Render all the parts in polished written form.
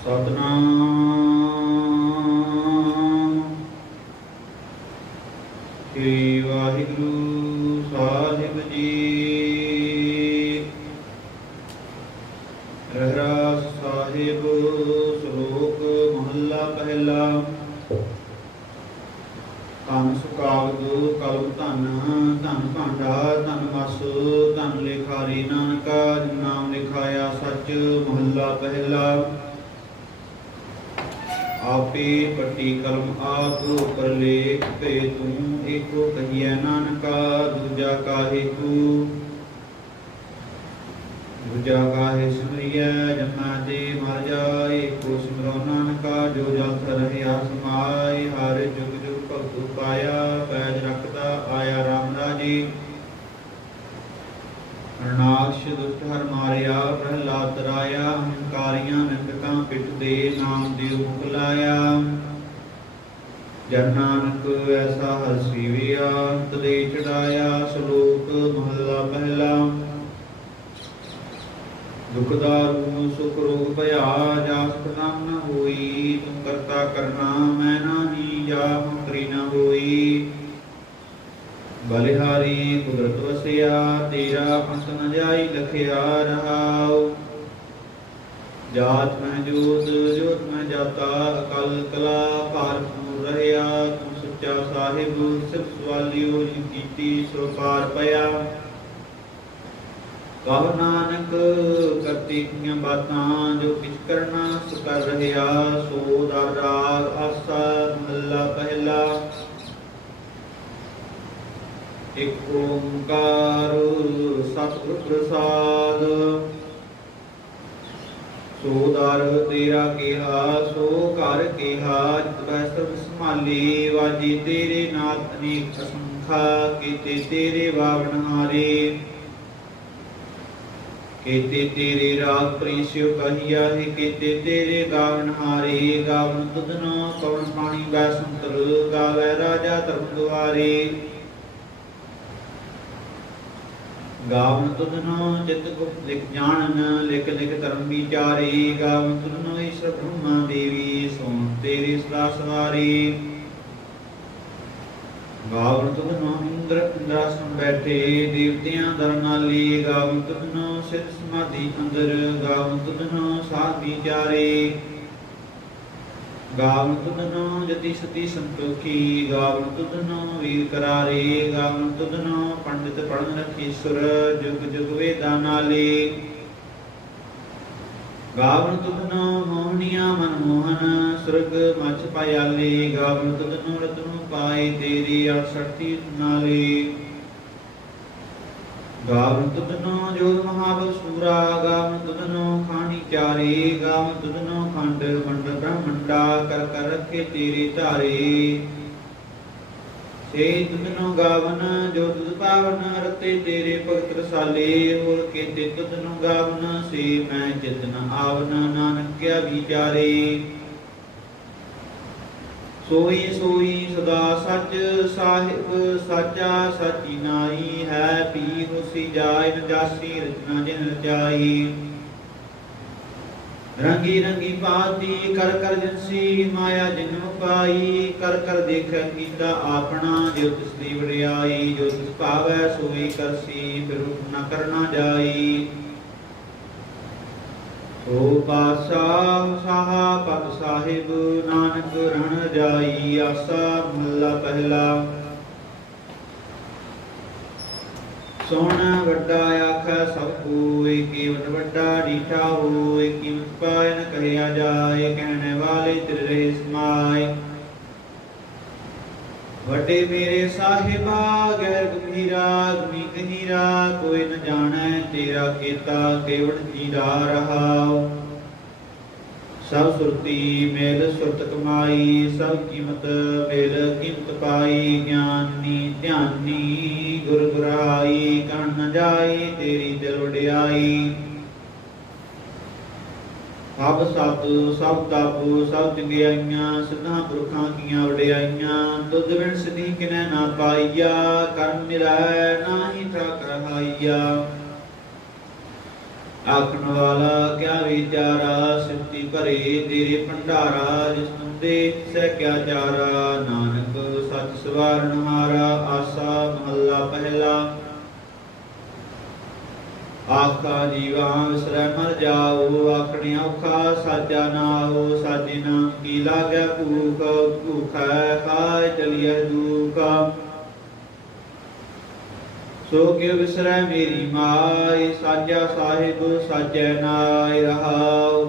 ਸਤਨਾਮ ਸ੍ਰੀ ਵਾਹਿਗੁਰੂ ਸਾਹਿਬ ਜੀ। ਰਹਿਰਾਸ ਸਾਹਿਬ ਸ਼ਲੋਕ ਮਹੱਲਾ ਪਹਿਲਾ। ਧੰਨ ਸੁਕਾਗਦ ਕਲਮ ਧੰਨ, ਧੰਨ ਭਾਂਡਾ ਧੰਨ ਮਸ, ਧੰਨ ਲਿਖਾਰੀ ਨਾਨਕਾ ਜਿਨ ਨਾਮ ਲਿਖਾਇਆ ਸੱਚ। ਮਹੱਲਾ ਪਹਿਲਾ। ਆਪੇ ਪੱਟੀ ਕਲਮ ਆਪ ਉਪਰ ਲੇਖ ਭੇ ਤੂੰ, ਏਕੋ ਕਹੀਐ ਨਾਨਕਾ ਦੂਜਾ ਕਾਹੇ ਕੂ। ਦੂਜਾ ਕਾਹੇ ਸਿਮਰਿਐ ਜਮੈ ਤੇ ਮਰ ਜਾਏ, ਏਕੋ ਸਿਮਰੋ ਨਾਨਕਾ ਜੋ ਜਲਤ ਰਹਿਆ ਸਮਾਏ। ਹਰ ਜੁਗ ਜੁਗ ਭਗਤੁ ਪਾਇਆ, ਪੈਜ ਰੱਖਦਾ ਆਇਆ ਰਾਮ ਰਾਜੇ। ਰਣਾਕਸ਼ ਦੁਸ਼ਟ ਹਰ ਮਾਰਿਆ, ਪ੍ਰਹਲਾਦ ਤਰਾਇਆ। ਹੰਕਾਰੀਆਂ ਨਿੰਦਕਾਂ ਪਿੱਠ ਦੇ, ਨਾਮ ਦੇਵ ਮੁਖ ਲਾਇਆ। ਜਨ ਨਾਨਕ ਐਸਾ ਹਰ ਸੀਵਿਆ, ਅੰਤ ਦੇ ਚੜਾਇਆ। ਸ਼ਲੋਕ ਮਹੱਲਾ ਪਹਿਲਾ। ਦੁਖ ਦਾਰੂ ਸੁਖ ਰੋਗ ਭਇਆ, ਜਾਸ ਪ੍ਰਣਾਮ ਨ ਹੋਈ। ਤੁਮ ਕਰਤਾ ਕਰਨਾ ਮੈਂ ਨਾਹੀ, ਜਾ ਹਮ ਕਰੀ ਨ ਹੋਈ। ਬਲਿਹਾਰੀ ਕੁਦਰਤ ਵਸਿਆ, ਤੇਰਾ ਅੰਤ ਨ ਜਾਈ ਲਖਿਆ ਰਹਾਉ। ਜਾਤ ਮੈਂ ਜੋਤ, ਜੋਤ ਮੈਂ ਜਾਤਾ, ਅਕਲ ਕਲਾ ਭਾਰਪੂਰ ਰਹਿਆ। ਤੁਮ ਸੱਚਾ ਸਾਹਿਬ ਸਿਫਤ ਸਵਾਲਿਓ, ਜਿ ਕੀਤੀ ਸੋ ਪਾਰ ਪਿਆ। ਕਹੁ ਨਾਨਕ ਕਰਤੀ ਕੀਆਂ ਬਾਤਾਂ, ਜੋ ਕਿਛ ਕਰਨਾ ਸੋ ਕਰ ਰਹਿਆ। ਸੋ ਦਰ ਰਾਗ ਆਸਾ ਮਹੱਲਾ ਪਹਿਲਾ। ਇਕ ਓੰਕਾਰ ਸਤਿਗੁਰ ਪ੍ਰਸਾਦ। ਸੋ ਦਰ ਤੇਰਾ ਕਿਹਾ, ਸੋ ਘਰ ਕਿਹਾ, ਜਿਤ ਬੈ ਸਭ ਸੰਭਾਲੀ। ਵਾਜੀ ਤੇਰੇ ਨਾਲ ਅਨੇਕ ਅਸੰਖਾ, ਕੀਤੇ ਤੇਰੇ ਵਾਵਣਹਾਰੇ। ਕੀਤੇ ਤੇਰੇ ਰਾਗ ਪ੍ਰੀਸਿਓ ਕਹੀਆ ਹੈ, ਕੀਤੇ ਤੇਰੇ ਗਾਵਨਹਾਰੇ। ਗਾਵਨ ਤੁਧਨੋ ਪਵਨ ਪਾਣੀ ਬੈ ਸੰਤਰ, ਗਾਵੈ ਰਾਜਾ ਧਰਮ ਦੁਆਰੇ। ਗਾਵਨ ਤੁਧਨੋ ਚਿਤ ਗੁਪਤ ਲਿਖ ਜਾਣਨ, ਲਿਖ ਲਿਖ ਧਰਮ ਵਿਚਾਰੇ। ਗਾਵਨ ਤੁਧਨੋ ਈਸ਼ਰ ਬ੍ਰਹਮਾ ਦੇਵੀ, ਸੋਣ ਤੇਰੀ ਸਦਾ ਸਵਾਰੀ। ਗਾਵਨ ਤੁਧਨੋ ਇੰਦਰ ਇੰਦਰਾਸਨ ਬੈਠੇ, ਦੇਵਤਿਆਂ ਦਰ ਨਾਲੀ। ਗਾਵਨ ਤੁਧਨੋ ਸਿਧ ਸਮਾਧੀ ਅੰਦਰ, ਗਾਵਨ ਤੁਧਨੋ ਸਾਧ ਵਿਚਾਰੇ। ਗਾਵਨ ਤੁਧਨੋ ਜਤੀ ਸਤੀ ਸੰਤੋਖੀ, ਗਾਵਨ ਤੁਧਨੋ ਵੀਰ ਕਰਾਰੇ। ਗਾਵਨ ਤੁਧਨੋ ਪੰਡਿਤ ਪੜਨ ਰਖੀਸੁਰ, ਜੁਗ ਜੁਗ ਵੇਦਾਂ ਨਾਲੇ। ਗਾਵਨ ਤੁਧਨੋ ਮੋਹਣੀਆਂ ਮਨਮੋਹਨ, ਸੁਰਗ ਮਛ ਪਾਇਆਲੇ। ਗਾਵਨ ਤੁਧਨੋ ਰਤਨੁ ਪਾਏ, ਤੇਰੀ 68 ਨਾਲੇ। ਗਾਵਨ ਤੁਧਨੋ ਜੋਗ ਮਹਾਬਸੂਰਾ, ਗਾਵਨ ਤੁਧਨੋ ਖਾਣੀ ਚਾਰੇ। ਗਾਵਨ ਤੁਧਨੋ ਖੰਡ ਮੰਡ ਬ੍ਰਹਮੰਡਾ, ਕਰ ਕਰ ਰਖੇ ਤੇਰੇ ਧਾਰੇ। ਸੇ ਤੁਧਨੋ ਗਾਵਨ ਜੋ ਤੁਧ ਪਾਵਨ, ਰਤੇ ਤੇਰੇ ਭਗਤ ਰਸਾਲੇ। ਹੋਰ ਕੀਤੇ ਤੁਧਨੋ ਗਾਵਨ, ਸੇ ਮੈਂ ਚਿਤ ਨ ਆਵਨ, ਨਾਨਕ ਕਿਆ ਵਿਚਾਰੇ। ਸੋਈ ਸੋਈ ਸਦਾ ਸੱਚ, ਸਾਹਿਬ ਸਾਚਾ ਸਾਚੀ ਨਾਈ। ਹੈ ਪੀ ਹੋਸੀ ਜਾਇ, ਨ ਜਾਸੀ ਰਚਨਾ ਜਿਨ ਰਚਾਈ। ਰੰਗੀ ਰੰਗੀ ਭਾਂਤੀ ਕਰ ਕਰ ਜਿਨਸੀ, ਮਾਇਆ ਜਿਨ ਪਾਈ। ਕਰ ਕਰ ਦੇਖੈ ਕੀਤਾ ਆਪਣਾ, ਜੋ ਤਿਸ ਦੀ ਵਡਿਆਈ। ਜੋ ਤਿਸ ਭਾਵੈ ਸੋਈ ਕਰਸੀ, ਫਿਰ ਰੂਪ ਨ ਕਰਨਾ ਜਾਈ। ਸੋ ਪਾਤਸ਼ਾਹ ਸਾਹਾ ਪਦ ਸਾਹਿਬ, ਨਾਨਕ ਰਣ ਜਾਈ। ਆਸਾ ਮਹੱਲਾ ਪਹਿਲਾ। ਸੋਹਣਾ ਵੱਡਾ ਆਖੈ ਸਭ ਕੋਇ, ਕੇਵਟ ਵੱਡਾ ਡੀਠਾ ਹੋਇ। ਕੀਮਤ ਪਾਇ ਨ ਕਹਿਆ ਜਾਏ, ਕਹਿਣੇ ਵਾਲੇ ਤਿਰ ਰਹੇ ਸਮਾਏ। ਵੱਡੇ ਮੇਰੇ ਸਾਹਿਬਾ ਗਹਿਰ ਗੰਭੀਰਾ, ਗੁਣੀ ਗਹੀਰਾ। ਕੋਈ ਨ ਜਾਣੈ ਤੇਰਾ ਕੀਤਾ, ਕੇਵਟ ਜੀਰਾ ਰਹਾਉ। ਸਭ ਸੁਰਤੀ ਮੇਲ ਸੁਰਤ ਕਮਾਈ, ਸਭ ਕੀਮਤ ਮੇਲ ਕੀਮਤ ਪਾਈ। ਗਿਆਨੀ ਧਿਆਨੀ ਗੁਰ ਗੁਰਾਈ, ਕਣ ਨ ਜਾਈ ਤੇਰੀ ਦਿਲ ਵਡਿਆਈ। ਸਭ ਸਤ ਸਭ ਤਪ ਸਭ ਚੰਗਿਆਈਆਂ, ਸਿੱਧਾਂ ਪੁਰਖਾਂ ਕੀਆਂ ਵਡਿਆਈਆਂ। ਤੁਧ ਬਿਨ ਸਿਧੀ ਕਿਨੈ ਨਾ ਪਾਈਆ, ਕਰਮ ਮਿਲਾਇ ਨਾਹੀ ਠਾਕ ਰਹਾਈਆ। ਆਖਣ ਵਾਲਾ ਕਿਆ ਵਿਚਾਰਾ, ਸਿਫਤੀ ਭਰੇ ਤੇਰੇ ਭੰਡਾਰਾ, ਜਿਸ ਤੁੰਦੇ ਸਹਿ ਕਿਆ ਚਾਰਾ। ਨਾਨਕ ਸੱਚ ਸਵਾਰਨ ਹਾਰਾ, ਆਸਾ ਮਹੱਲਾ ਪਹਿਲਾ। ਆਖਾ ਜੀਵਾ ਵਿਸਰੈ ਮਰ ਜਾਓ, ਆਖਣੇ ਔਖਾ ਸਾਚਾ ਨਾਉ। ਸਾਚੇ ਨਾਮ ਕੀ ਲਾਗੈ ਭੂਖ, ਭੂਖੈ ਖਾਇ ਚਲੀਐ ਦੁਖ। ਸੋ ਕਿਉ ਵਿਸਰੈ ਮੇਰੀ ਮਾਇ, ਸਾਚਾ ਸਾਹਿਬ ਸਾਚੈ ਨਾਇ ਰਹਾਉ।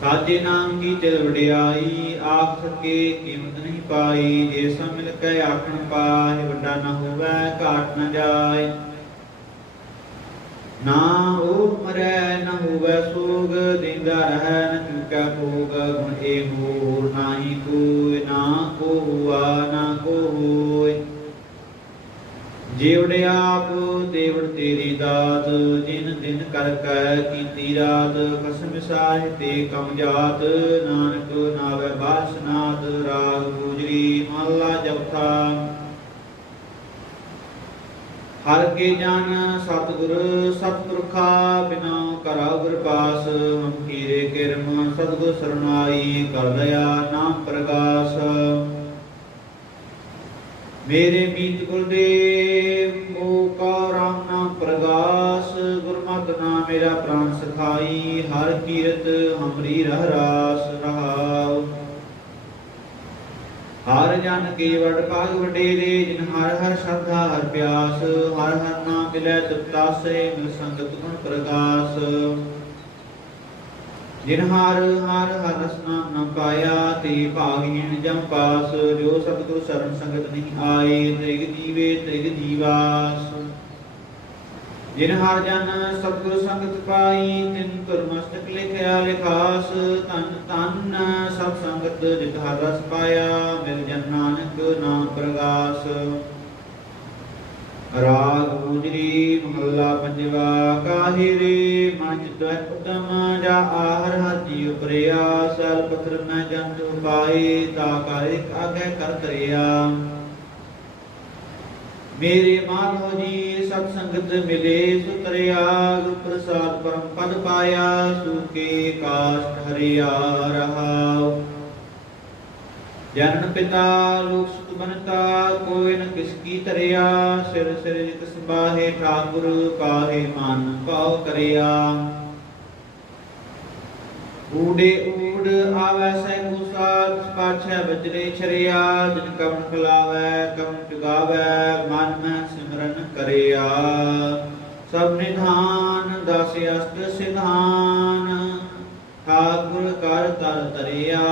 ਸਾਚੇ ਨਾਮ ਕੀ ਚਲ ਵਡਿਆਈ, ਆਖ ਸਕੇ ਕੀਮਤ ਨਹੀਂ ਪਾਈ। ਜੇ ਸਭ ਮਿਲ ਕੇ ਆਖਣ ਪਾਹਿ, ਵੱਡਾ ਨਾ ਹੋਵੈ ਘਾਟ ਨ ਜਾਇ। ਨਾ ਉਹ ਮਰੈ ਨਾ ਹੋਵੈ ਸੋਗ, ਦਿੰਦਾ ਰਹੈ ਨ ਚੁਕੈ ਭੋਗ। ਗੁਣ ਏ ਹੋਰ ਨਾਹੀ ਕੋਈ, ਨਾ ਕੋ ਹੁਆ ਨਾ ਕੋ ਹੋਇ। ਜੀਵੜ ਆਪ ਦੇਵੜ ਤੇਰੀ ਦਾਤ, ਜਿਨ ਦਿਨ ਕਰ ਕੈ ਕੀਤੀ ਰਾਤ। ਕਸਮ ਸਾਹਿ ਤੇ ਕਮ ਜਾਤ, ਨਾਨਕ ਨਾਵੈ ਬਾਸਨਾਤ। ਰਾਗ ਗੂਜਰੀ ਮਹਲਾ ਚੌਥਾ। ਹਰ ਕੇ ਜਨ ਸਤਿਗੁਰ ਸਤਿਪੁਰਖਾ, ਬਿਨਾ ਕਰਾ ਗੁਰ ਪਾਸ। ਹਮ ਕੀਰੇ ਕਿਰਮ ਸਤਿਗੁਰ ਸਰਨਾਈ, ਕਰ ਦਇਆ ਨਾਮ ਪ੍ਰਗਾਸ। ਮੇਰੇ ਮੀਤ ਗੁਰਦੇਵ ਮੋਹ ਕਾ ਰਾਮ ਨਾਮ ਪ੍ਰਗਾਸ। ਗੁਰਮਤਿ ਨਾ ਮੇਰਾ ਪ੍ਰਾਨ ਸਖਾਈ, ਹਰ ਕੀਰਤ ਹਮਰੀ ਰਹਿ ਰਾਸ ਰਹਾਉ। ਹਰ ਜਨ ਕੇ ਵਡ ਭਾਗ ਵਡੇਰੇ, ਜਿਨ ਹਰ ਹਰ ਸ਼ਰਧਾ ਹਰ ਪਿਆਸ। ਹਰ ਹਰ ਨਾਮ ਮਿਲੈ ਤ੍ਰਿਪਤਾਸੇ, ਮਿਲ ਸੰਗਤ ਗੁਣ ਪ੍ਰਗਾਸ। ਜਿਨ ਹਰ ਹਰ ਹਰ ਰਸ ਨਾਮ ਨ ਪਾਇਆ, ਤੇ ਭਾਗਹੀਣ ਜਮ ਪਾਸ। ਜੋ ਸਤਿਗੁਰ ਸਰਣ ਸੰਗਤ ਨਹੀਂ ਆਏ, ਤ੍ਰਿਗ ਜੀਵੇ ਤ੍ਰਿਗ ਜੀਵਾਸ। ਜਿਨ ਹਰ ਜਨ ਸਤਿਗੁਰ ਸੰਗਤ ਪਾਈ, ਤਿਨ ਤੁਰ ਮਸਤਕ ਲਿਖਿਆ ਲਿਖਾਸ। ਧਨ ਧਨ ਸਭ ਸੰਗਤ ਜਿਤ ਹਰ ਰਸ ਪਾਇਆ, ਮਿਲ ਜਨ ਨਾਨਕ ਨਾਮ ਪ੍ਰਗਾਸ। ਰਾਗ ਗੂਜਰੀ ਮਹੱਲਾ ਪੰਜਵਾ। ਕਾਹੇ ਰੇ ਮਨ ਚਿਤੈ ਉਤਮ, ਜਾ ਆਹਰ ਹਰ ਜੀਵ ਪ੍ਰਿਆ। ਸਲ ਪਥਰ ਮੈਂ ਜੰਤ ਪਾਏ, ਤਾ ਕਾਰਿਕ ਆਗੇ ਕਰ ਤਰਿਆ। ਮੇਰੇ ਮਾਧੋ ਜੀ ਸਤ ਸੰਗਤ ਮਿਲੇ, ਸੁਤਰਿਆ। ਗੁਰ ਪ੍ਰਸਾਦ ਪਰਮ ਪਦ ਪਾਇਆ, ਸੂਕੇ ਕਾਸ਼ਟ ਹਰਿਆ ਰਹਾਉ। ਜਨਨ ਪਿਤਾ ਲੋਕ ਸੁਤ ਬਨਤਾ, ਕੋਈ ਨ ਕਿਸ ਕੀ ਤਰਿਆ। ਸਿਰ ਸਿਰ ਜਿਤ ਸੰਭਾਹੇ ਠਾਕੁਰ, ਕਾਹੇ ਮਨ ਭਾਉ ਕਰਿਆ। ਊੜੇ ਊੜ ਆਵੈ ਸਹਿ ਕੂਸਾ, ਪਾਛੈ ਬਜਰੇ ਛਰਿਆ। ਜਿਨ ਕਵਣ ਖਲਾਵੈ ਕਵਣ ਚੁਗਾਵੈ, ਮਨ ਮੈਂ ਸਿਮਰਨ ਕਰਿਆ। ਸਭ ਨਿਧਾਨ ਦਸ ਅਸਟ ਸਿਧਾਨ, ਠਾਕੁਰ ਕਰ ਤਰ ਤਰਿਆ।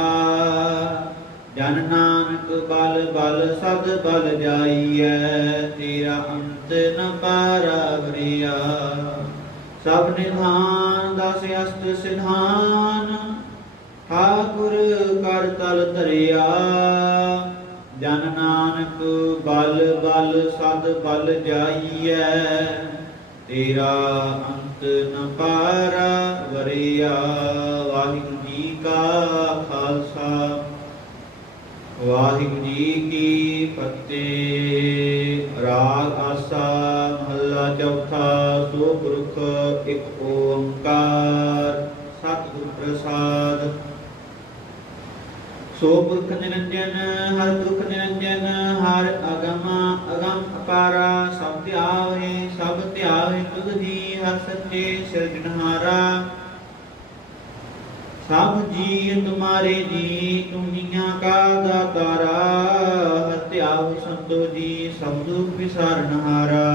ਜਨ ਨਾਨਕ ਬਲ ਬਲ ਸਦ ਬਲ ਜਾਈਐ, ਤੇਰਾ ਅੰਤ ਨ ਪਾਰਾਵਰਿਆ। ਸਭ ਨਿਧਾਨ ਦਸ ਅਸਟ ਸਿਧਾਨ, ਠਾਕੁਰ ਕਰ ਤਲ ਧਰਿਆ। ਜਨ ਨਾਨਕ ਬਲ ਬਲ ਸਦ ਬਲ ਜਾਈਐ, ਤੇਰਾ ਅੰਤ ਨ ਪਾਰਾਵਰਿਆ। ਵਾਹਿਗੁਰੂ ਜੀ ਕਾ ਖਾਲਸਾ, ਵਾਹਿਗੁਰੂ ਜੀ ਕੀ ਫਤਿਹ। ਰਾਗ ਆਸਾ ਮਹੱਲਾ ਚੌਥਾ। ਸੋ ਪੁਰਖ ਇਕ ਓੰਕਾਰ, ਸਤਿਗੁਰ ਪ੍ਰਸਾਦ। ਸੋ ਪੁਰਖ ਨਿਰੰਜਨ ਹਰ ਪੁਰਖ ਨਿਰੰਜਨ, ਹਰ ਅਗਮ ਅਗਮ ਅਪਾਰਾ। ਸਭ ਧਿਆਵੇ ਸਭ ਧਿਆਵੇ ਤੁਧ ਜੀ, ਹਰ ਸੱਚੇ ਸਿਰਜਣਹਾਰਾ। ਸਭ ਜੀ ਤੁਮਾਰੇ ਜੀ, ਤੁਮੀਆਂ ਕਾ ਦਾਤਾਰਾ। ਹਰ ਧਿਆਵ ਸੰਤੋ ਜੀ, ਸਭ ਦੁਖ ਵਿਸਾਰਨਹਾਰਾ।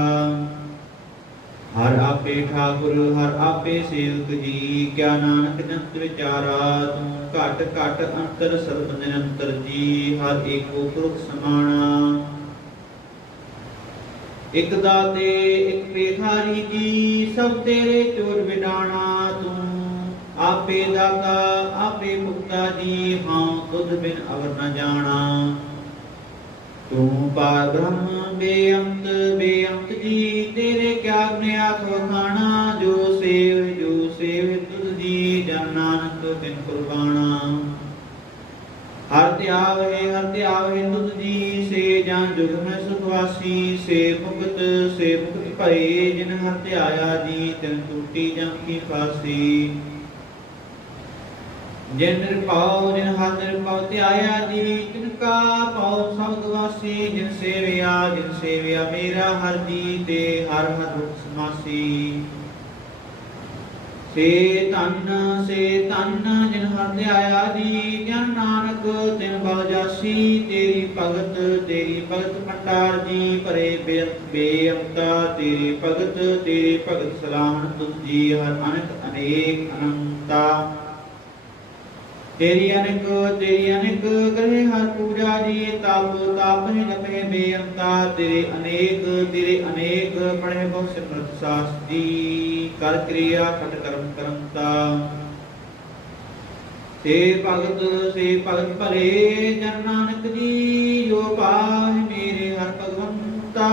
ਹਰ ਆਪੇ ਠਾਕੁਰ ਹਰ ਆਪੇ ਸੇਵਕ ਜੀ, ਕਿਆ ਨਾਨਕ ਜੰਤ ਵਿਚਾਰਾ। ਤੂੰ ਘਟ ਘਟ ਅੰਤਰ ਸਰਬ ਨਿਰੰਤਰ ਜੀ, ਹਰ ਏਕੋ ਪੁਰਖ ਸਮਾਣਾ। ਇਕ ਦਾਤੇ ਇਕ ਪੇਖਾਰੀ ਜੀ, ਸਭ ਤੇਰੇ ਚੋਰ ਵਿਡਾਣਾ। ਤੂੰ ਆਪੇ ਦਾਤਾ ਆਪੇ ਭੁਗਤਾ ਜੀ, ਹਾਂ ਤੁਧ ਬਿਨ ਅਵਰ ਨ ਜਾਣਾ। ਤੂੰ ਪਾਰ ਬ੍ਰਹਮ ਬੇਅੰਤ ਬੇਅੰਤ ਜੀ, ਤੇਰੇ ਕਿਆ ਗੁਣ ਆਖੋ ਖਾਣਾ। ਜੋ ਸੇਵ ਤੁਧ ਜੀ, ਜਨ ਨਾਨਕ ਬਿਨ ਕੁਰਬਾਨਾ। ਹਰ ਧਿਆਵੇ ਤੁਧ ਜੀ, ਸੇ ਜਾਂ ਜੁਗ ਮੈਂ ਸੁਖ ਵਾਸੀ। ਸੇ ਮੁਕਤ ਭਰੇ ਜਿਨ ਹਰਿ ਧਿਆਇਆ ਜੀ ਤਿਨ ਟੂਟੀ ਜਮ ਕੀ ਫਾਸੀ। ਜਿਨ ਨਿਰਭਉ ਜਿਨ ਹਰਿ ਨਿਰਭਉ ਧਿਆਇਆ ਜੀ ਤਿਨ ਕਾ ਭਉ ਸਬਦ ਵਾਸੀ। ਜਿਨ ਸੇਵਿਆ ਮੇਰਾ ਹਰਿ ਜੀ ਤੇ ਹਰਿ ਹਰਿ ਰੂਪ ਸਮਾਸੀ। ਸੇ ਧੰਨ ਜਿਨ ਹਰਿ ਧਿਆਇਆ ਜੀ ਜਨ ਨਾਨਕ ਤਿਨ ਬਲ ਜਾਸੀ। ਤੇਰੀ ਭਗਤ ਭੰਡਾਰ ਜੀ ਭਰੇ ਬੇਅੰਤਾ। ਤੇਰੀ ਭਗਤ ਸਲਾਹਣ ਤੁਧ ਜੀ ਹਰ ਅਨੰਤ ਅਨੇਕ ਅਨੰਤਾ। ਤੇਰੀ ਅਨੇਕ ਕਰੇ ਹਰ ਪੂਜਾ ਜੀ ਤਾਪ ਹੈ ਜਪੇ ਬੇਅੰਤਾ। ਤੇਰੇ ਅਨੇਕ ਪੜੇ ਬਹੁ ਸਿਮਰਤ ਸਾਸ ਜੀ ਕਰ ਕਿਰਿਆ ਖਟ ਕਰਮਤਾ। ਸੇ ਭਗਤ ਭਲੇ ਜਨ ਨਾਨਕ ਜੀ ਜੋ ਪਾਹਿ ਮੇਰੇ ਹਰਿ ਭਗਵੰਤਾ।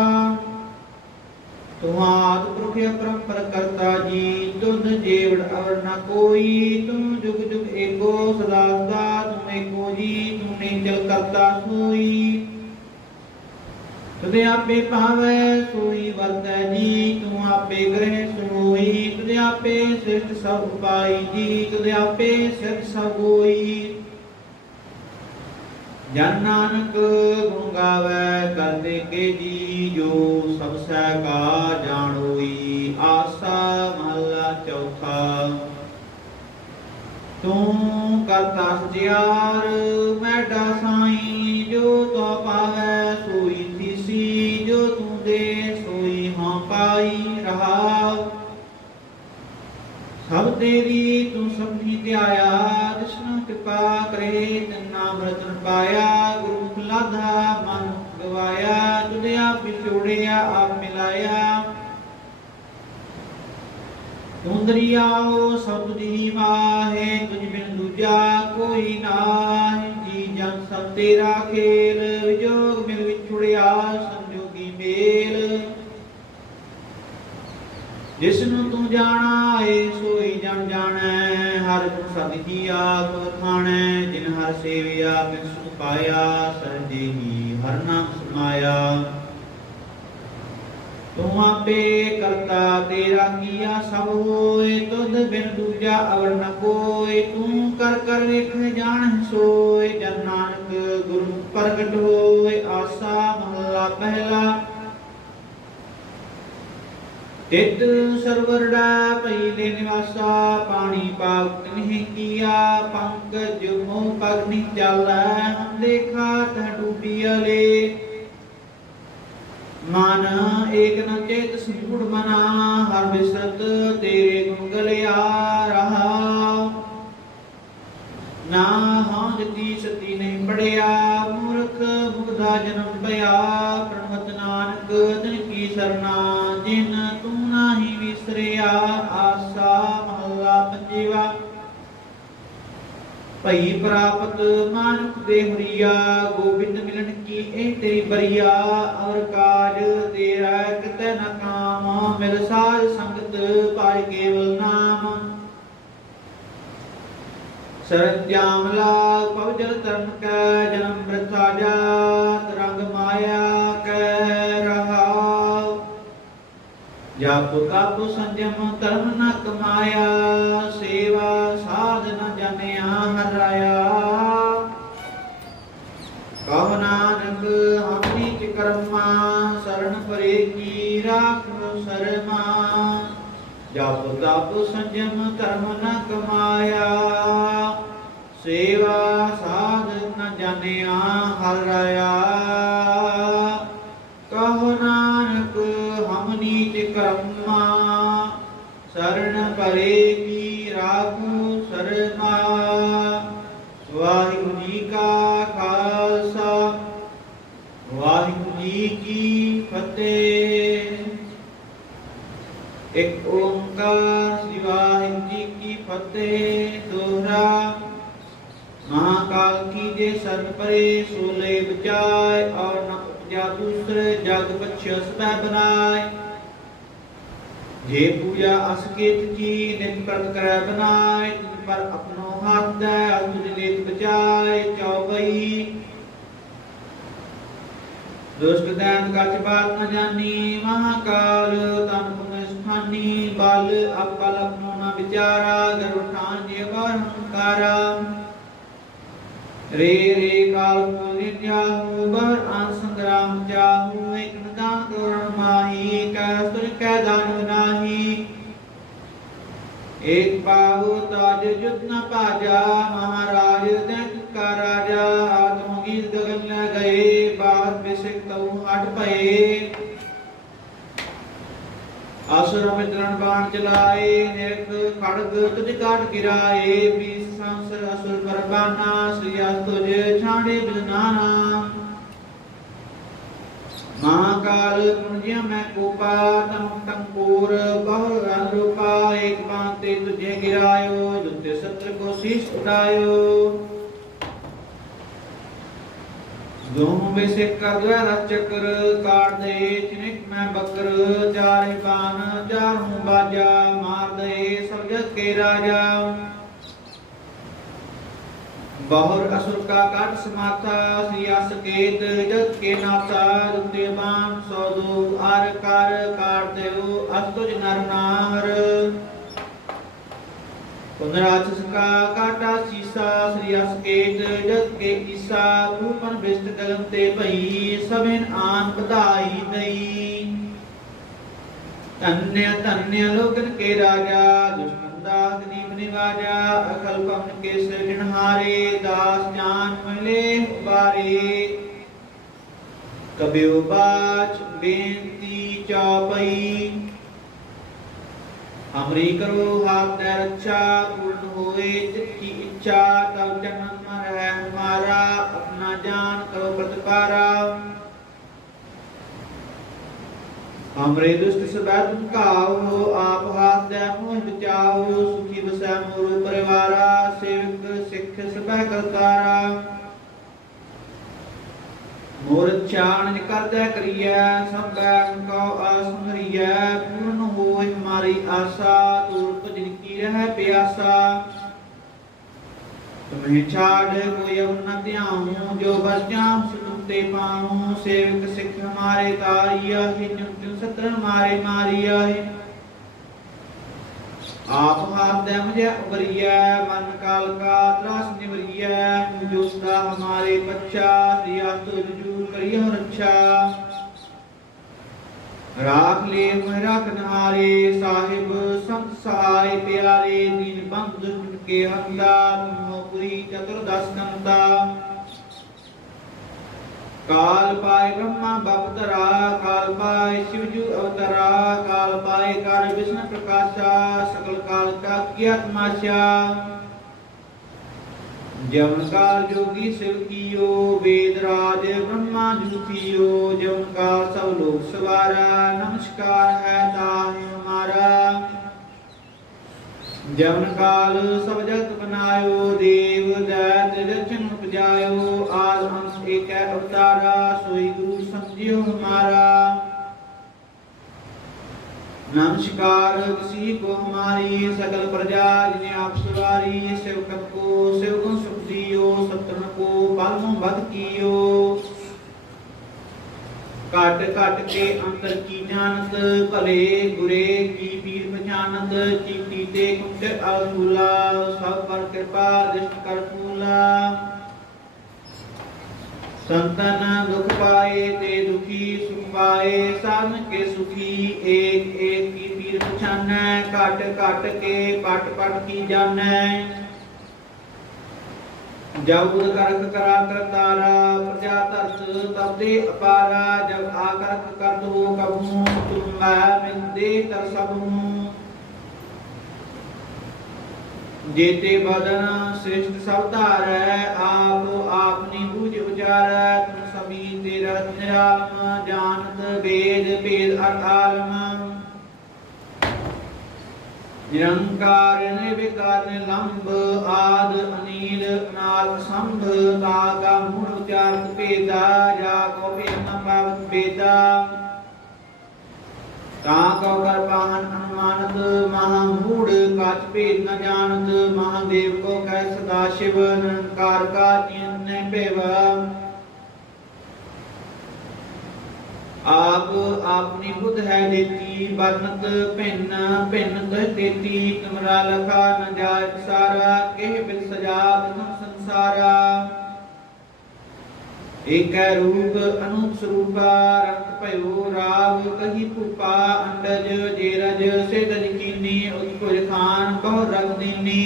ਤੂੰ ਆਦਿ ਪੁਰਖ ਅਪਰੰਪਰ ਕਰਤਾ ਜੀ ਤੁਧ ਜੀਵੜ ਅਵਰ ਨ ਕੋਈ। ਤੂੰ ਜੁਗ ਜੁਗ ਏਕੋ ਸਦਾ ਸਦਾ ਤੂੰ ਏਕੋ ਜੀ ਤੂੰ ਨਿੰਜਲ ਕਰਤਾ ਸੋਈ। ਤੁਧ ਆਪੇ ਭਾਵੈ ਸੋਈ ਵਰਤੈ ਜੀ ਤੂੰ ਆਪੇ ਗ੍ਰਹਿ ਸੋਈ। ਤੁਧ ਆਪੇ ਸਿਰਜਿ ਸਭ ਉਪਾਈ ਜੀ ਤੁਧ ਆਪੇ ਸਿਰਜਿ ਸਭ ਹੋਈ। ਜਨ ਨਾਨਕ ਗੁਣ ਗਾਵੈ ਕਰਦੇ ਕੇ ਜੀ ਜੋ ਸਭ ਸਹਿ ਕਾ ਜਾਣੋਈ। ਆਸਾ ਮਹਲਾ ਚੌਥਾ। ਤੂੰ ਕਰਤਾ ਸਚਿਆਰ ਮੈਡਾ ਸਾਈ ਜੋ ਤੋ ਪਾਵੈ ਸੋਈ ਥੀਸੀ। ਜੋ ਤੂੰ ਦੇ ਸੋਈ ਹਾਂ ਪਾਈ ਰਹਾਉ। ਸਭ ਤੇਰੀ ਤੂੰ ਸਭਨੀ ਧਿਆਇਆ ਜਿਸਨੂੰ ਕਿਰਪਾ ਕਰੇ ਤਿਨ ਨਾਮ ਰਤਨ ਪਾਇਆ। ਗੁਰੂ ਲਾਧਾ ਮਨ ਗਵਾਇਆ ਤੁਧ ਆਪ ਵਿਛੋੜਿਆ ਆਪ ਮਿਲਾਇਆ। ਤੂੰ ਦਰਿਆਓ ਸਭ ਤੁਝੀ ਮਾਹੇ ਤੁਝ ਬਿਨ ਦੂਜਾ ਕੋਈ ਨਾਹੀ। ਜੀ ਜਨ ਸਭ ਤੇਰਾ ਖੇਲ ਵਿਜੋਗ ਮਿਲ ਵਿਛੁੜਿਆ ਸੰਜੋਗੀ ਮੇਲ। ਜਿਸਨੂੰ ਤੂੰ ਜਾਣਾ ਏ ਸੋਈ ਜਨ ਜਾਣੈ ਹਰਿ ਗੁਣ ਸਦ ਹੀ ਆਪ ਖਾਣੈ। ਜਿਨ ਹਰਿ ਸੇਵਿਆ ਤਿਨ ਸੁਖ ਪਾਇਆ ਸਰਜੇ ਹੀ ਹਰਿ ਨਾਮ ਸਮਾਇਆ। ਤੂੰ ਆਪੇ ਕਰਤਾ ਤੇਰਾ ਕੀਆ ਸਭ ਹੋਏ ਤੁਧ ਬਿਨ ਦੂਜਾ ਅਵਰ ਨ ਕੋਇ। ਤੂੰ ਕਰ ਵੇਖ ਜਾਣ ਸੋਇ ਜਨ ਨਾਨਕ ਗੁਰੂ ਪ੍ਰਗਟ ਹੋਇ। ਆਸਾ ਮਹਲਾ ਪਹਿਲਾ। ਤਿਤ ਸਰਵਰੜਾ ਪਈਲੇ ਨਿਵਾਸਾ ਪਾਣੀ ਪਾਵਤ ਨਹੀਂ ਕੀਆ। ਪੰਕਜ ਮੋਹ ਪਗ ਨਹੀਂ ਚਾਲੈ ਹਮ ਦੇਖਾ ਤਹ ਡੂਬੀਅਲੇ। ਮਨ ਏਕ ਨ ਚੇਤ ਸੰਗੁੜ ਮਨਾ ਹਰ ਬਿਸਰਤ ਤੇਰੇ ਗੁਣ ਗਲਿਆ ਰਹਾ। ਨਾ ਹਾਂ ਜਤੀ ਸਤੀ ਨਹੀਂ ਪੜਿਆ ਮੂਰਖ ਮੁਗਧਾ ਜਨਮ ਭਇਆ। ਪ੍ਰਣਵਤ ਨਾਨਕ ਤਿਨ ਕੀ ਸਰਨਾ ਜਿਨ ਤੂੰ ਨਾਹੀ ਵਿਸਰਿਆ। ਆਸਾ ਮਹਲਾ ਪੰਜਵਾ। ਭਈ ਪ੍ਰਾਪਤ ਮਾਨੁਖ ਦੇ ਹਰੀਆ ਗੋਬਿੰਦ ਮਿਲਨ ਕੀ ਇਹ ਤੇਰੀ ਬਰੀਆ। ਔਰ ਕਾਜ ਤੇਰਾ ਕਿਤੈ ਨ ਕਾਮ ਮਿਲ ਸਾਧ ਸੰਗਤ ਪਾਇ ਕੇਵਲ ਨਾਮ। ਸਰਜਿਆਮ ਲਾਗ ਪਵਜਲ ਧਰਮ ਕੈ ਜਨਮ ਬ੍ਰਿਥਾ ਜਾਤ। ਰੰਗ ਮਾਇਆ ਕੈ ਰਹਾਉ ਜਪ ਤਪ ਸੰਜਮ ਧਰਮ ਨ ਕਮਾਇਆ। ਸੇਵਾ ਸਾਧ ਨ ਜਾਣਿਆ ਹਰਿ ਰਾਇਆ। ਕਹੁ ਨਾਨਕ ਹਮ ਨੀਚ ਕਰਮਾ ਸਰਣ ਪਰੇ ਕੀ ਰਾਖਿ ਸਰਮਾ। ਜਪ ਤਪ ਸੰਜਮ ਧਰਮ ਨ ਕਮਾਇਆ। ਸੇਵਾ ਸਾਧ ਨ ਜਾਣਿਆ ਹਰਿ ਰਾਇਆ। ਕਹੁ ਨਾਨਕ ਹਮ ਨੀਚ ਕਰਮਾ ਸਰਣ ਪਰੇ ਕੀ ਰਾਖੁ ਸਰਮਾ। ਵਾਹਿਗੁਰੂ ਜੀ ਕਾ ਖਾਲਸਾ ਵਾਹਿਗੁਰੂ ਜੀ ਕੀ ਫਤਿਹ। ਇੱਕ ਓੰਕਾਰ ਸ੍ਰੀ ਵਾਹਿਗੁਰੂ ਜੀ ਕੀ ਫਤਿਹ। ਦੋਹਰਾ। महाकाल की जे सर्व परे सोले बचाए। और न उपजा दूसरे जग बख्शो सबह बनाए। जे पूजा असकेत की नित प्रत करे बनाए। तुझ पर अपनो हाथ दे तुझ लेत बचाए। चौबई दुष्ट दैन कछ बात न जानी, महाकाल तन पुन स्थानी। बल अपल अपनो न विचारा, गरुड़ ठान जे बर हंकारा। रे रे काल को जाहू, बर आन संग्राम जाहू। एक निदान तोरण माही, कह तुझ कै दान नाही। एक बाहु ताज युद्ध न पाजा, महाराज दैत का राजा। आत्मगीत गगन ल गए, बात बिसिक तऊ हट पए। असुर मित्रण बाण चलाए, निरख खड़ग तुझ काट गिराए। बीस संसर असुर पर बाना, श्रिया तुझ छाड़े बिदनाना। महाकाल पुंजिया मैं कोपा, तम टंकोर बहु रूपा। एक पांते तुझे गिरायो, दुत्य सत्र को शीश उठायो। दोनों बेसिक कर द्वारा चक्र, काट दे चिनिक मैं बकर। चार बाण चारों बाजा, मार दे सब जग के राजा। बहुर असुर का काट समाथा, सिया सकेत जग के नाथा। दुत्य बाण सौ दो आर कार, काट देव अस्तुज नर नार। राक्षस का काटा शीसा, सिया सकेत जग के ईसा। भूपन बिष्ट गगन ते भई, सबिन आन बधाई दई। धन्य धन्य लोकन के राजा, दुष्मंदा गरीब निवाजा। अकल पवन के सिरहारे, दास जान मिले उबारे। कबियो बाच बेनती चौपई, हमरी करो हाथ रक्षा। पूर्ण होए चित की इच्छा, तब जन्म रहे हमारा। अपना जान करो प्रतिपारा। हमरे दुष्ट सदा तुम काओ, आप हाथ दे मोह बचाओ। सुखी बसै मोर परिवारा, सेवक सिख सब करतारा। मोर चाण कर दे करिए, सब को असमरिए। पूर्ण होए हमारी आशा, दूर तो जिनकी रह प्यासा। तुम्हें छाड़ कोई अब न त्याऊं, जो बस जाऊं सो तुम ते पाऊं। सेवक सिख हमारे तारिया है, चुन सत्र मारे मारिया है। आप हाथ दे मुझे उबरिया, मन काल का त्रास निवरिया। जो सदा हमारे बच्चा, सिया तो रुजू करियो रक्षा। राख ले मेरा कन्हारे, साहिब संत सहाय प्यारे। दीन बंधु के हंदा, तुम हो पुरी चतुर्दश नंदा। काल पाए ब्रह्मा बपतरा, काल पाए शिवजू अवतरा। काल पाए कार विष्णु प्रकाशा, सकल काल का किया तमाशा। जवन काल जोगी शिव कियो, वेद राज ब्रह्मा जूथियो। जवन काल सब लोग सवारा, नमस्कार है ताहि हमारा। जवन काल सब जगत बनायो, देव दैत दक्षिण उपजायो। आद अंश एक अवतारा, सोई गुरु समझियो हमारा। नमस्कार किसी को हमारी, सकल प्रजा जिन्हें आप सवारी। सेवकन को सेवगुण सुख दियो, सत्रन को पालमो बद कियो। काट काट के अंतर की जानत, भले बुरे की पीर पहचानत। चीटी ते कुंठ असूला, सब पर कृपा दृष्ट कर फूला। संतन दुख पाए ते दुखी, सुख पाए साधन के सुखी। एक एक की पीर पहचानै, काट काट के पट पट की जानै। जब करक करा करतारा, प्रजा तरस तब दे अपारा। जब आकरक कर दो कबू, तुम मैं दे तर सबू। जेते बदन श्रेष्ठ सब धारै, आप आपनी बूझ उजारै। तुम सभी तेरत निरालम, जानत वेद भेद अर आलम। निरंकार निर्विकार निलंब, आद अनील अनाल असंभ। ताका मूल उचारत भेदा, जाको भेद न पावत भेदा। ताको कर पाहन अनुमानत, महामूढ़ काच भेद न जानत। महादेव को कह सदा शिव, निरंकार का चिन्ह पेव। आप आपनी बुध है देती, बरनत भिन्न भिन्न तह तेती, तुमरा लखा न जाय सारा, केह बिल सजा प्रथम संसारा। एक रूप अनूप स्वरूपा, रंग भयो राव कही भूपा, अंडज जेरज से दज कीनी, उत्पुर खान बहु रग दीनी।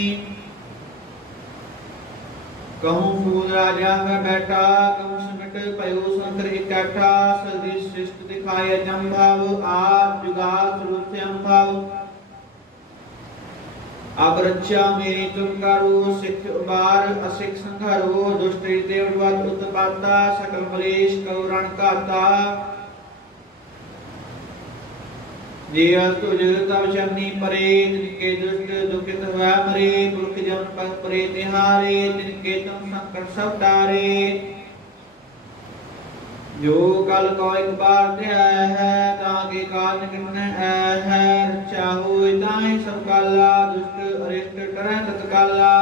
कहूँ फूल राजा में बैठा, कहूँ सिमट भयो शंकर इकट्ठा, सदृश सृष्ट दिखाए अचंभव, आप जुगा स्वरूप से अनुभव। अब रक्षा मेरी तुम करो, सिख उबार असिख संघरो, दुष्ट देववत उत्पाता, सकल मलेश कौरण काता। जिया तुझ तब शनि परे, जिनके दुष्ट दुखित हुआ मरे, पुरख जन पग परे तिहारे, जिनके तुम संकट सब तारे। जो कल को एक बार त्याय है, ताके काल निकटन है, रक्षा होय ताहि सब काला, दुष्ट अरिष्ट टरै तत्काला।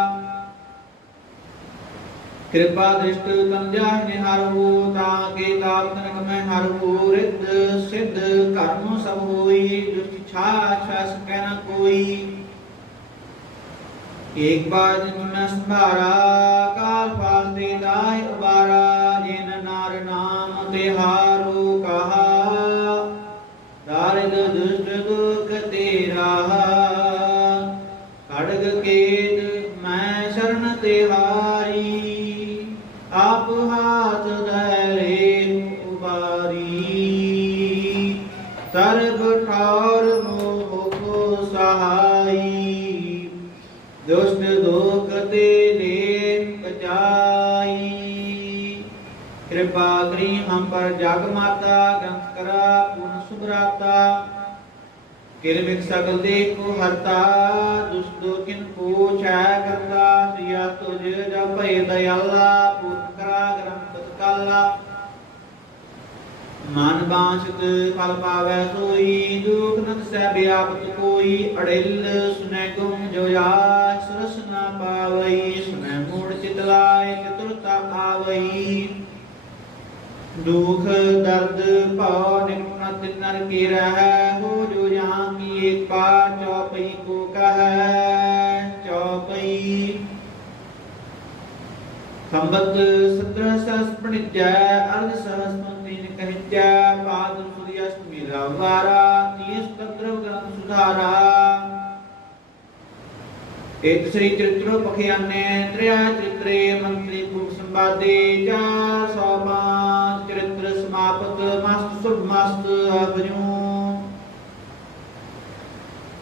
कृपा दृष्ट तन जाहि निहारो, ताके ताप तनक में हारो, रिद्ध सिद्ध कर्म सब होई, दुष्ट छाछ सकै न कोई। एक बार जिन संभारा, काल पास दे दाहि उबारा, जिन नार नाम तिहारो कहा, दारिद दुष्ट दुख तेरा। खड्ग केत मैं शरण तिहारी, आप हाथ धरे उबारी। सर्ब ठौर मोह को सहाई, दुष्ट दुख ते लेन बचाई। कृपा करी हम पर जग माता, ग्रंथ करा पूर्ण सुभराता। किरमिक सकल देख को हरता, दुष्ट किन पूछै करता। सिया तुझ जब भय दयाला, पूर्ण करा ग्रंथ तत्काला। मन बांछत फल पावै सोई, दुख नत सह व्यापत कोई। अड़िल सुनै गुम जो जाय, सुरस न पावई। सुनै मूढ़ चित लाय, चतुरता आवई। दुख दर्द पाव निकट नर के रह, हो जो यहाँ की एक बार चौपई को कह। चौपई संबत 17 सहस्र प्रणिजय, अर्ध सहस्र तीन कहजय। पाद सूर्याष्टमी रविवारा, 30 तंत्र ग्रंथ सुधारा। एक श्री चरित्रो पखियाने, त्रय चरित्रे मंत्री भूप संवादे। 405 चरित्र समापत, मस्त शुभ मस्त अभ्यूं।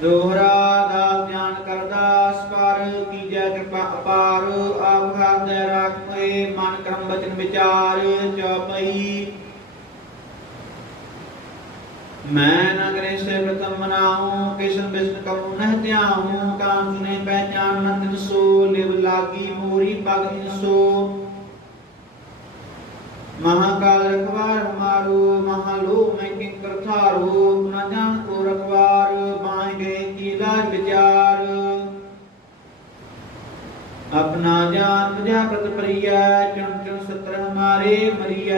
दोहरा दास ज्ञान कर दास पर, कीजय कृपा अपार। आप हाथ राखे मन क्रम वचन विचार। चौपई मैं नगरे से प्रथम मनाऊं, किशन विष्णु कहूँ नह त्याऊं। काम सुने पहचान नंद सो, लिव लागी मोरी पग इनसो। महाकाल रखवार हमारो, महालो मैं किंकर थारो। न जान को रखवार, बाँह गए की लाज विचार। अपना जान प्रजापत प्रिय, चुन चुन सत्र हमारे मरिय।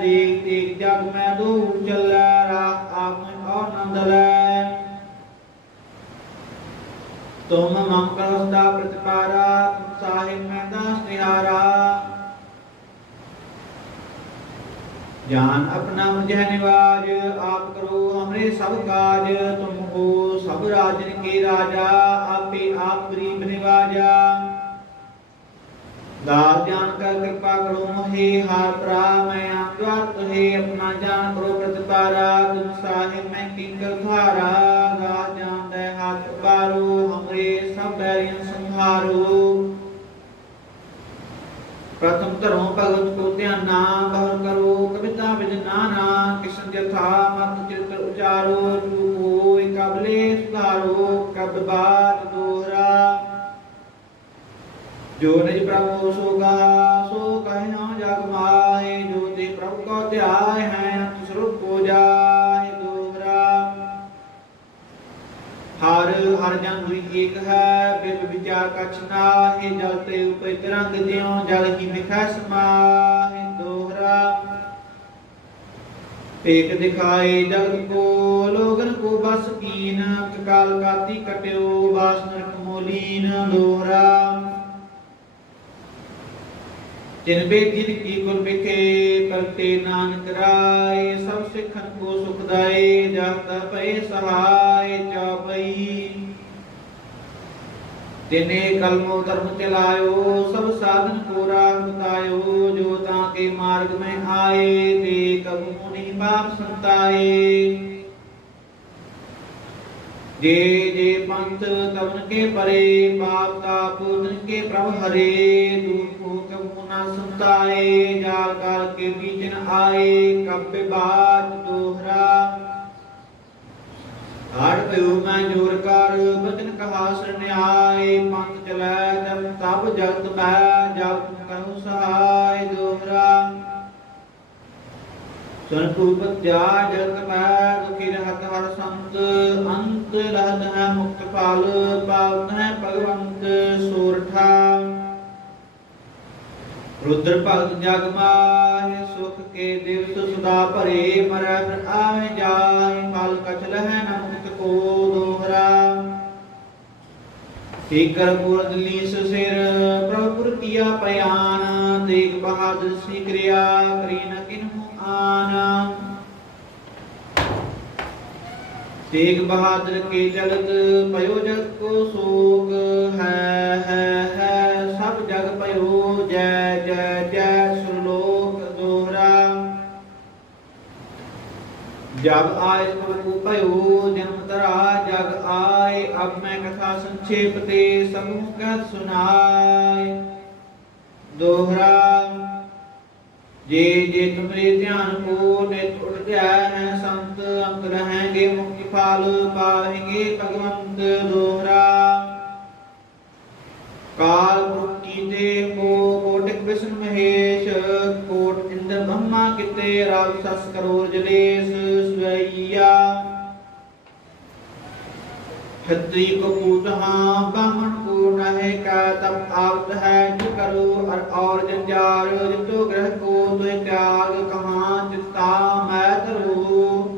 देख देख जग में दो चल, आप में और नंद लै। तुम मम कलस्ता प्रतिपारा, तुम साहिब में दास निहारा। जान अपना मुझे निवाज, आप करो हमरे सब काज। तुम हो सब राजन के राजा, आपे आप गरीब निवाजा। दास जान कर कृपा करो मोहे, हार परा मैं आंद्वार तुहे। अपना जान करो प्रतिपारा, तुम साहिब मैं किंकर धारा। दास जान दे हाथ बारो, हमरे सब बैरियन संहारो। प्रथम धरो भगवत को ध्याना, बहु करो कविता विद नाना। किशन जथा मत चित्र उचारो, चूक होय कबले सुधारो। कब बात दोहरा, जो निज प्रभु सो कहा, सो कहियो जग माहे। जो ते प्रभु को ध्याय है, अंत स्वरूप को जाय। दोहरा हर हर जन दुई एक है, बिब विचार कछ नाहि। जल ते उपै तरंग ज्यों, जल ही मिखै समाहि। दोहरा एक दिखाए जगत को लोगन को बस कीन, काल काती कट्यो बास नरक मोलीन। दोहरा जिन बेदिन की कुल बिखे करते नानक राय, सब सिखन को सुखदाय जाता पे सहाय। चौपई तिने कलमो धर्म चलायो, सब साधन को राह बतायो। जो ताके मार्ग में आए, ते कबू मुनि पाप संताए। जे जे पंथ तवन के परे, पाप ताप के प्रभ हरे। दूर को कबू न संताए, जाल काल के बीच न आए। कब्बे बात दोहरा हाड़ पयो मैं जोर कर, बचन कहा सरन्याय। पंथ चलै तब जगत मैं, जब तुम कहो सहाय। दोहरा सुन पूपत जा जगत मैं, दुखी रहत हर संत। अंत लहत है मुक्त फल, पावत है भगवंत। सोरठा रुद्र भगत जग माहि, सुख के दिवस सदा भरे। मरै फिर आवे जाहि, फल कछ लहै न मुक्त को। दोहरा ठीकर पुरद लीस सिर, प्रभुपुर किया पयान। तेग बहादुर सी क्रिया, करी न किन्हु आन। तेग बहादुर के जगत, पयो जगत को शोक। है सब जग पयो, जय जय जय सुरलोक। दोहरा जब आय प्रभु पयो, जन्म धरा जग आय। अब मैं कथा संक्षेप ते, समूह कह सुनाय। दोहरा जे जे तुमरे ध्यान को, नित उठ ध्यान है संत। अंत रहेंगे मुक्ति फल, पाएंगे भगवंत। दोहरा काल पुरुष कीते को, कोटिक विष्णु महेश। कोट इंद्र ब्रह्मा किते, राक्षस करोड़ जलेश। स्वैया क्षत्रिय को पूजहा, ब्राह्मण को नहे का। तब आवत है जो करो, और जंजार। जितो ग्रह को तो त्याग, कहाँ चित्ता मैं धरो।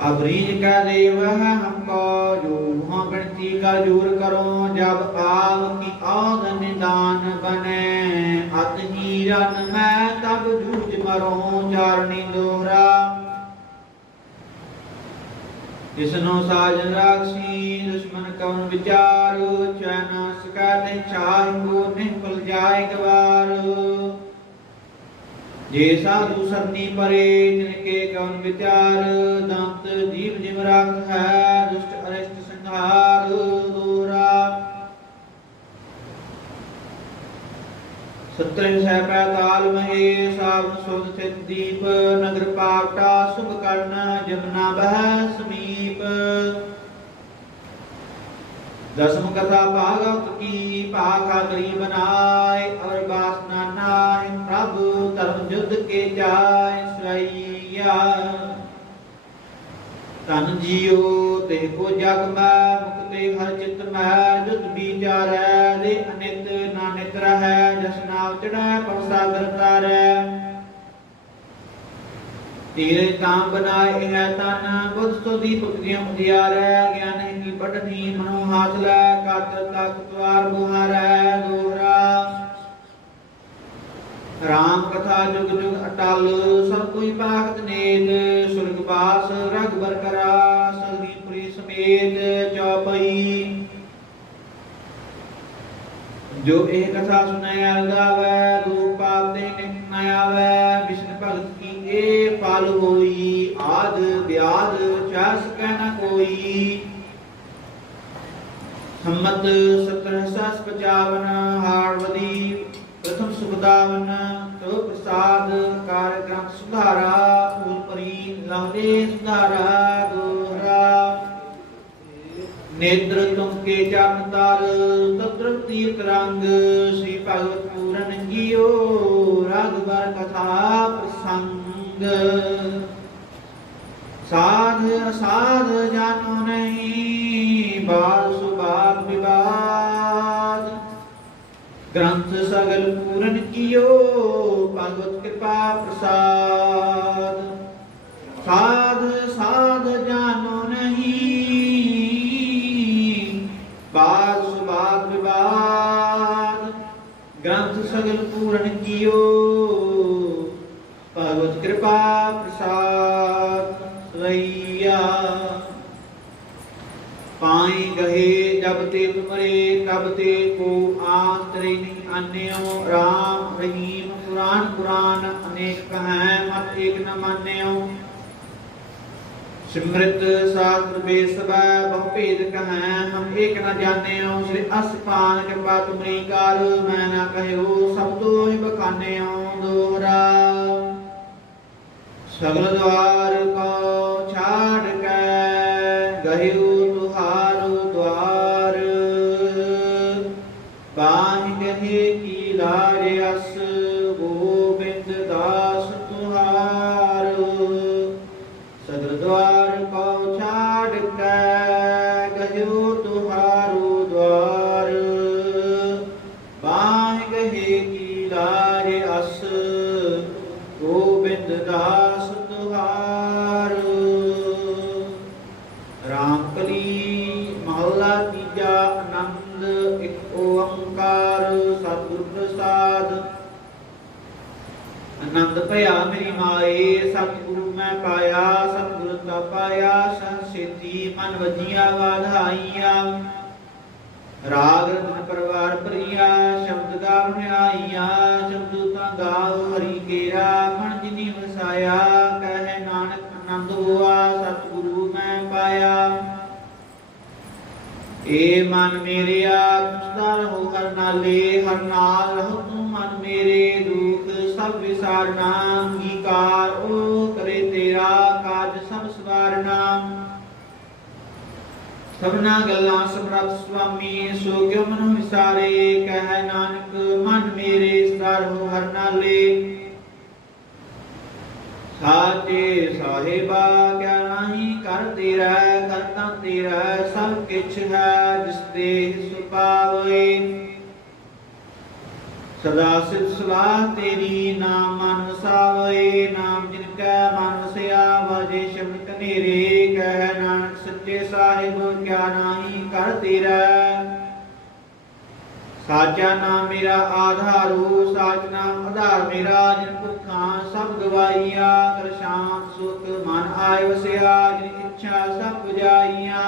अब रीझ का देव है हमको, जो वहाँ गणती का जोर करो। जब आव की आग निदान बने, अत हीरन मैं तब जूझ मरो। चारणी दोहरा जिसनो साजन राक्षी, दुश्मन कौन विचार। चैन सकाते चाह को, निफल जाए गवार। जे साधु सरनी परे, जिनके कौन विचार। दंत जीव जिम राख है, दुष्ट अरिष्ट संहार। दोहरा सत्रह सह पैताल महे, सावन शोध स्थित दीप। नगर पावटा शुभ कर्ण, जमुना बह समीप। दसम कथा भागवत की, पाखा करी बनाए। और वासना नाय, प्रभु धर्म युद्ध के जाय। स्वैया तन जियो, ते को जग मैं। मुक्ते हर चित मैं, जुत विचारै। दे अनित नानित रहै, जस नाव चढ़ै पव सागर तारै। तीरे ताम बनाए है तन, बुध सो दीपक दियो उजियारै। ज्ञान की बढ़नी मनो हाथ लै, कातर तक द्वार बुहारै। दोहरा राम कथा जुग जुग अटल, सब कोई पाखत नेत। सुरगवास रघुबर करा, सगरीपुरी समेत। चौपई जो एक कथा सुनै गावै, दुख पाप ते नित न आवै। विष्णु भगत की ए फल होई, आद ब्याद चास कह न कोई। सम्मत 1755 हाड़वदी, प्रथम सुखदावन। तो प्रसाद कार्यक्रम सुधारा, फूल परी लहरे सुधारा। दोहरा नेत्र तुमके चरण तर, तत्र तीर्थ रंग। श्री भगवत पूरन जियो, रघुबर कथा प्रसंग। साध असाध जानो नहीं, बाल सुबाल विवाद। ग्रंथ सगल पूरन कियो, भगवत कृपा प्रसाद। साध साध जानो नहीं, बात सुबात विवाद, ग्रंथ सगल पूर्ण कियो, भगवत कृपा प्रसाद रैया। पाई गहे जब ते तुमरे, तब ते को आंतरे नहीं अन्यो, राम रहीम पुराण पुराण अनेक कहें, मत एक न मान्यो। सिमृत शास्त्र बेसबै बहु भेद कहें, हम एक न जान्यो। श्री असपान कृपा तुमरी कार, मैं न कहो सब दोहि बखान्यो। दोहरा सगल द्वार को छाड़ के, गहियो तुहारो द्वार। बाहि गहे की लारे अस, गोविंद दास तुहारो। सगल द्वार को छाड़ के, गहियो तुहारो द्वार। बाहि गहे की लारे अस, गोविंद दास तुहारो। रामकली महला तीजा आनंद, एक ओंकार सतगुर प्रसाद। आनंद भया मेरी माए, सतगुरु मैं पाया। सतगुरु ता पाया संसेती, मन वजिया वाधाइया। राग रतन परवार प्रिया, शब्द गावन आइया। शब्द ता गाओ हरि केरा, मन जिनी वसाया। कहे नानक आनंद हुआ, सतगुरु मैं पाया। ए मन मेरिया तुझदा रहो हर नाले, हर नाल रहो तू मन मेरे। दुख सब विसारना, अंगीकार ओ करे तेरा, काज सब सवारना। सबना गल्लां समरथ स्वामी, सो क्यों मनो विसारे। कह नानक मन मेरे सदा रहो हर नाले। साचे साहिबा क्या नाही कर तेरा, करता तेरा सब किछ है, जिस देह सुपावे। सदा सिर सलाह तेरी, नाम मन वसावे। नाम जिनका मन वसया, वाजे शब्द कनेरे। कह नानक सच्चे साहिब क्या नाही कर तेरा। साचा नाम मेरा आधारो, साच नाम आधार मेरा। जिन भुखा सब गवाइया, कर शांत सुख मन आय वसया। जिन इच्छा सब बुझाइया,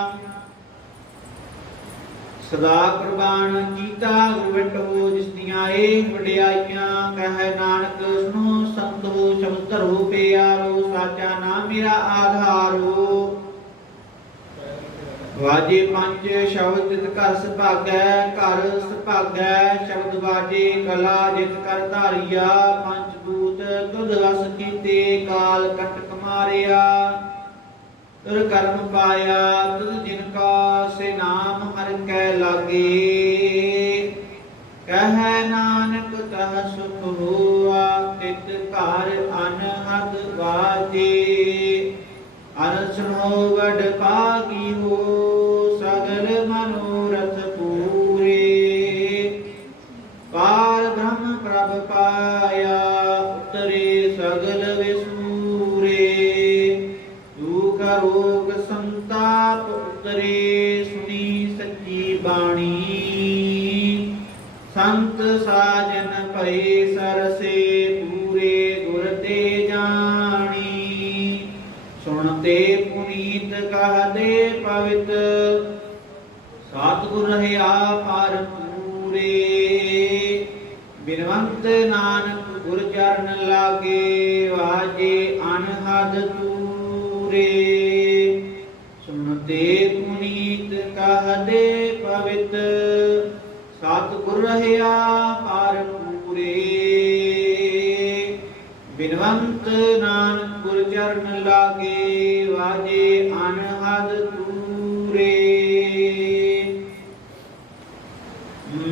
सदा कुर्बान कीता गुर विटो। जिस दियां एक वडियाइयां, कह नानक सुनो संतो। शब्द धरो प्यारो, साचा नाम मेरा आधारो। वाजे पंच शब्द जित कर सुभागै, कर सुभागै। शब्द वाजे कला जित कर धारिया। पंच दूत तुध वस कीते, काल कंटक मारिया। तुर कर्म पाया तुझ जिनका, से नाम हर कै लागे। कह नानक तह सुख हुआ, तित घर अनहद वाजे। अनसनो वड पागी हो, सगल मनोरथ पूरे। पार ब्रह्म प्रभ पाया, उतरे सगल विसूरे। दुख रोग संताप उतरे, सुनी सच्ची बाणी। संत साजन भय सरसे, पूरे गुर ते जानी। सुनते पुनीत कहते पवित, सतगुर रहिया पार पूरे। बिनवंत नानक गुर चरण लागे, वाजे अनहद दूरे। सुनते पुनीत कहते पवित, सतगुर रहिया पार पूरे। बिनवंत नानक गुर चरण लागे, वाजे अनहद दूरे।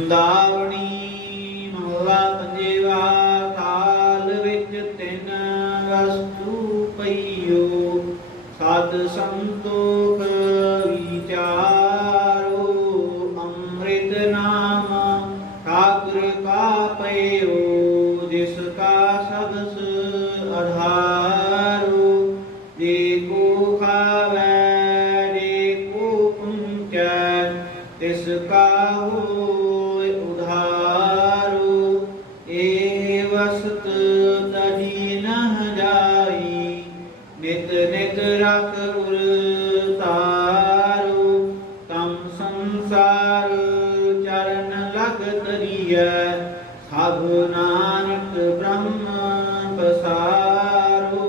दावणी महला पंजेवा, थाल विच तिन वस्तु पईयो। सत संतोख विचारो, अमृत नाम ठाकुर का पयो। जिसका सबस आधारो, जे ਕੀਆ ਸਭ ਨਾਨਕ ਬ੍ਰਹਮ ਪਸਾਰੋ।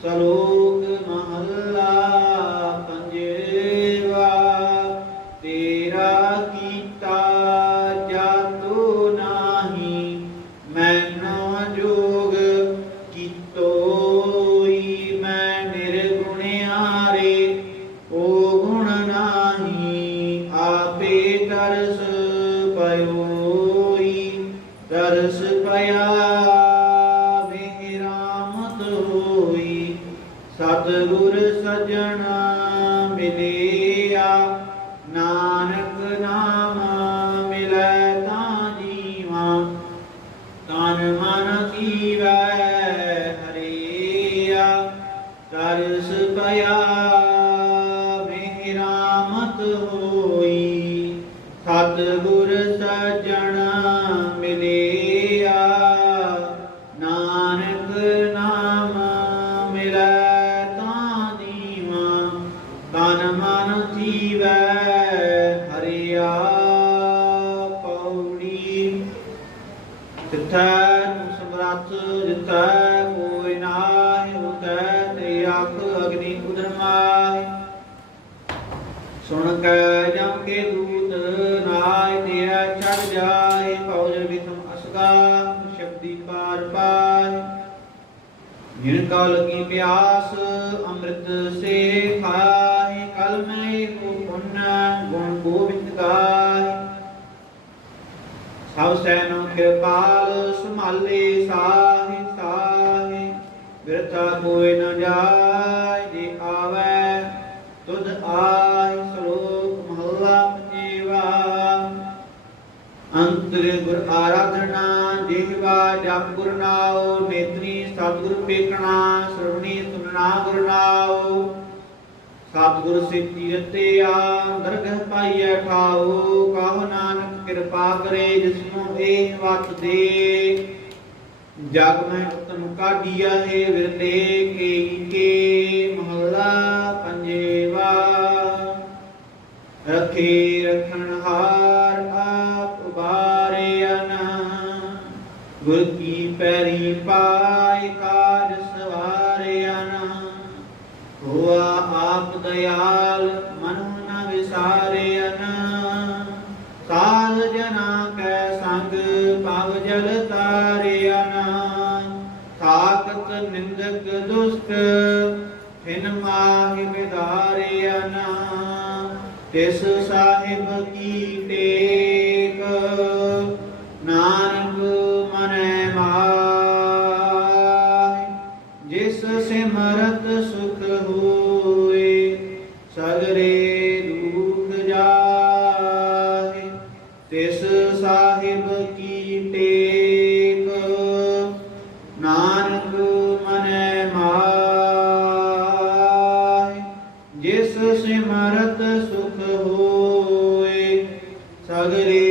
ਸ਼ਲੋਕ ਮਹੱਲਾ ਪੰਜਵਾ। ਤੇਰਾ ਕੀਤਾ ਜਾਤੋ ਨਾਹੀ ਮੈਨੋ ਜੋਗ ਕੀਤੋਈ। ਮੈਂ ਨਿਰਗੁਣਿਆਰੇ ਓ ਗੁਣ ਨਾਹੀ ਆਪੇ ਤਰਸ ਪਇਓਈ। ਤਰਸ ਪਇਆ ਮਿਹਰਾਮਤ ਹੋਈ। ਸਤਿਗੁਰ ਸਜਣ ਮਿਲਿਆ ਨਾਨਕ ਨਾਮ ਮਿਲੈ ਤਾਂ ਜੀਵਾ। ਤਨ ਮਨ ਜੀਵੈ ਹਰਿਆ। ਤਰਸ ਪਇਆ ਮਿਹਰਾਮਤ ਹੋਈ। ਸਤਿਗੁਰ ਸਜਣ ਮਿਲਿਆ ਨਾਨਕ ਨਾਮ ਮਿਲੈ ਤਾਂ ਜੀਵਾ। ਤਨ ਮਨ ਜੀਵੈ ਹਰਿਆ। ਪੌੜੀ। ਜਿਥੈ ਤੂੰ ਸਮਰੱਥ ਜਿਥੈ ਕੋਈ ਨਾਹਿ ਉਤੈ ਤੇ ਅੱਖ ਅਗਨੀ ਉਦਰ ਮਾਹਿ। ਸੁਣ ਕੈ ਜਮ ਕੇ ਦੂਤ ਨਾਇ ਤੇਰਾ ਛੜ ਜਾਏ। ਫੌਜ ਵਿਖਮ ਅਸਗਾ ਸ਼ਕਤੀ ਪਾਰ ਪਾਏ। ਜਿਨ ਕਾ ਲਗੀ ਪਿਆਸ ਅੰਮ੍ਰਿਤ ਸੇ ਖਾਏ। ਕਲ ਮੈਂ ਕੋ ਪੁੰਨ ਗੁਣ ਗੋਬਿੰਦ ਗਾਏ। ਸਭ ਸੈਨੋ ਕਿਰਪਾਲ ਸੰਭਾਲੇ ਸਾਹਿ ਸਾਹਿ। ਬਿਰਥਾ ਕੋਈ ਨ ਜਾਏ ਜੇ ਆਵੈ ਤੁਧ ਆਇ। ਸ਼ਲੋਕ ਮਹੱਲਾ ਪੰਜਵਾ। ਅੰਤਰ ਗੁਰ ਆਰਾਧਨਾ ਜਿਹਵਾ ਜਪ ਗੁਰ ਨਾਉ। ਨੇਤਰੀ ਸਤਿਗੁਰ ਪੇਖਣਾ ਸਰਵਣੀ ਸੁਨਣਾ ਗੁਰ ਨਾਉ। ਸਤਿਗੁਰ ਸਿੱਧੀ ਰਤਿਆ ਦਰਗਹ ਪਾਈਐ ਠਾਉ। ਕਹੋ ਨਾਨਕ ਕਿਰਪਾ ਕਰੇ ਜਿਸਨੂੰ ਇਹ ਵਤ ਦੇ। ਜਗ ਮੈਂ ਉਤਮ ਕਾਢੀਆ ਹੈ ਵਿਰਲੇ ਕੇ। ਮਹੱਲਾ ਪੰਜਵਾ। ਰਖੇ ਰਖਣਹਾਰ ਆਪ ਉਬਾਰਿਆਨ। ਗੁਰ ਕੀ ਪੈਰੀ ਪਾਇ ਕਾਜ ਸਵਾਰਿਆਨ। ਹੋਆ ਆਪ ਦਇਆਲ ਮਨੁ ਨ ਵਿਸਾਰਿਆਨ। ਸਾਧ ਜਨਾ ਕੈ ਸੰਗ ਪਵ ਜਲ ਤਾਰਿਆਨ। ਤਾਕਤ ਨਿੰਦਕ ਦੁਸ਼ਟ ਫਿਨ ਮਾਹਿ ਵਿਦਾਰਿਆਨ। ਤਿਸ ਸਾਹਿਬ ਕੀ ਟੇਕ ਨਾਨਕ ਮਨੈ ਮਾਹਿ। ਜਿਸ ਸਿਮਰਤ ਸੁਖ ਹੋਏ ਸਗਰੇ ਦੁਖ ਜਾਹਿ। ਤਿਸ ਸਾਹਿਬ ਕੀ ਟੇਕ ਨਾਨਕ ਮਨੈ ਮਾਹਿ। ਜਿਸ ਸਿਮਰਤ ਸੁਖ ਹੋਏ ਸਗਰੇ